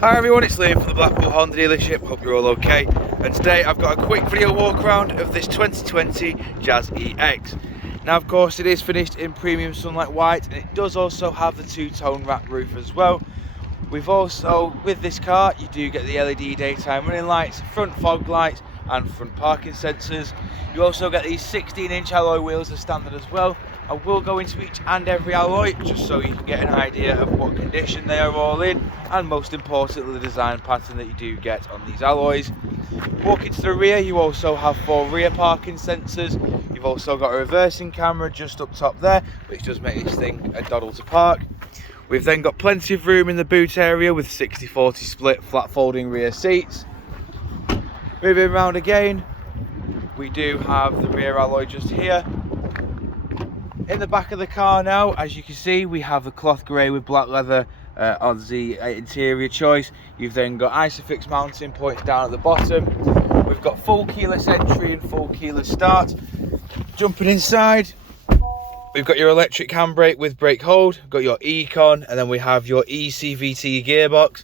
Hi everyone, it's Liam from the Blackpool Honda dealership. Hope you're all okay. And today I've got a quick video walk around of this 2020 Jazz EX. Now of course it is finished in premium sunlight white, and it does also have the two-tone wrap roof as well. We've also, with this car, you do get the LED daytime running lights, front fog lights and front parking sensors. You also get these 16-inch alloy wheels as standard as well. I will go into each and every alloy just so you can get an idea of what condition they are all in, and most importantly the design pattern that you do get on these alloys. Walking to the rear, you also have 4 rear parking sensors. You've also got a reversing camera just up top there, which does make this thing a doddle to park. We've then got plenty of room in the boot area with 60-40 split flat folding rear seats. Moving around again, we do have the rear alloy just here. In the back of the car now, as you can see, we have the cloth grey with black leather on the interior choice. You've then got Isofix mounting points down at the bottom. We've got full keyless entry and full keyless start. Jumping inside, we've got your electric handbrake with brake hold, we've got your ECON, and then we have your eCVT gearbox.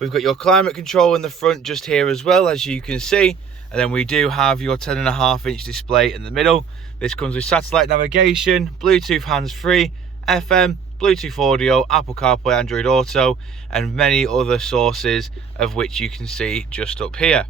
We've got your climate control in the front just here as well, as you can see. And then we do have your 10.5-inch display in the middle. This comes with satellite navigation, Bluetooth hands-free, FM, Bluetooth audio, Apple CarPlay, Android Auto, and many other sources of which you can see just up here.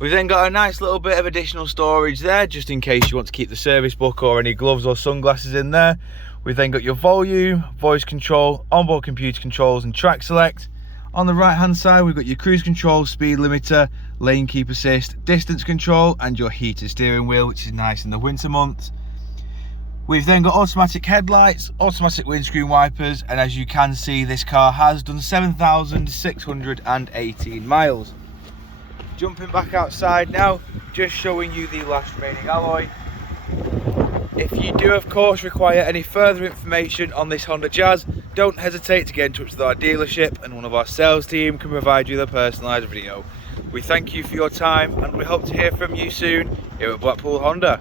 We've then got a nice little bit of additional storage there, just in case you want to keep the service book or any gloves or sunglasses in there. We've then got your volume, voice control, onboard computer controls and track select. On the right hand side, we've got your cruise control, speed limiter, lane keep assist, distance control, and your heated steering wheel, which is nice in the winter months. We've then got automatic headlights, automatic windscreen wipers, and as you can see, this car has done 7,618 miles. Jumping back outside now, just showing you the last remaining alloy. If you do of course require any further information on this Honda Jazz, don't hesitate to get in touch with our dealership, and one of our sales team can provide you the personalised video. We thank you for your time, and we hope to hear from you soon here at Blackpool Honda.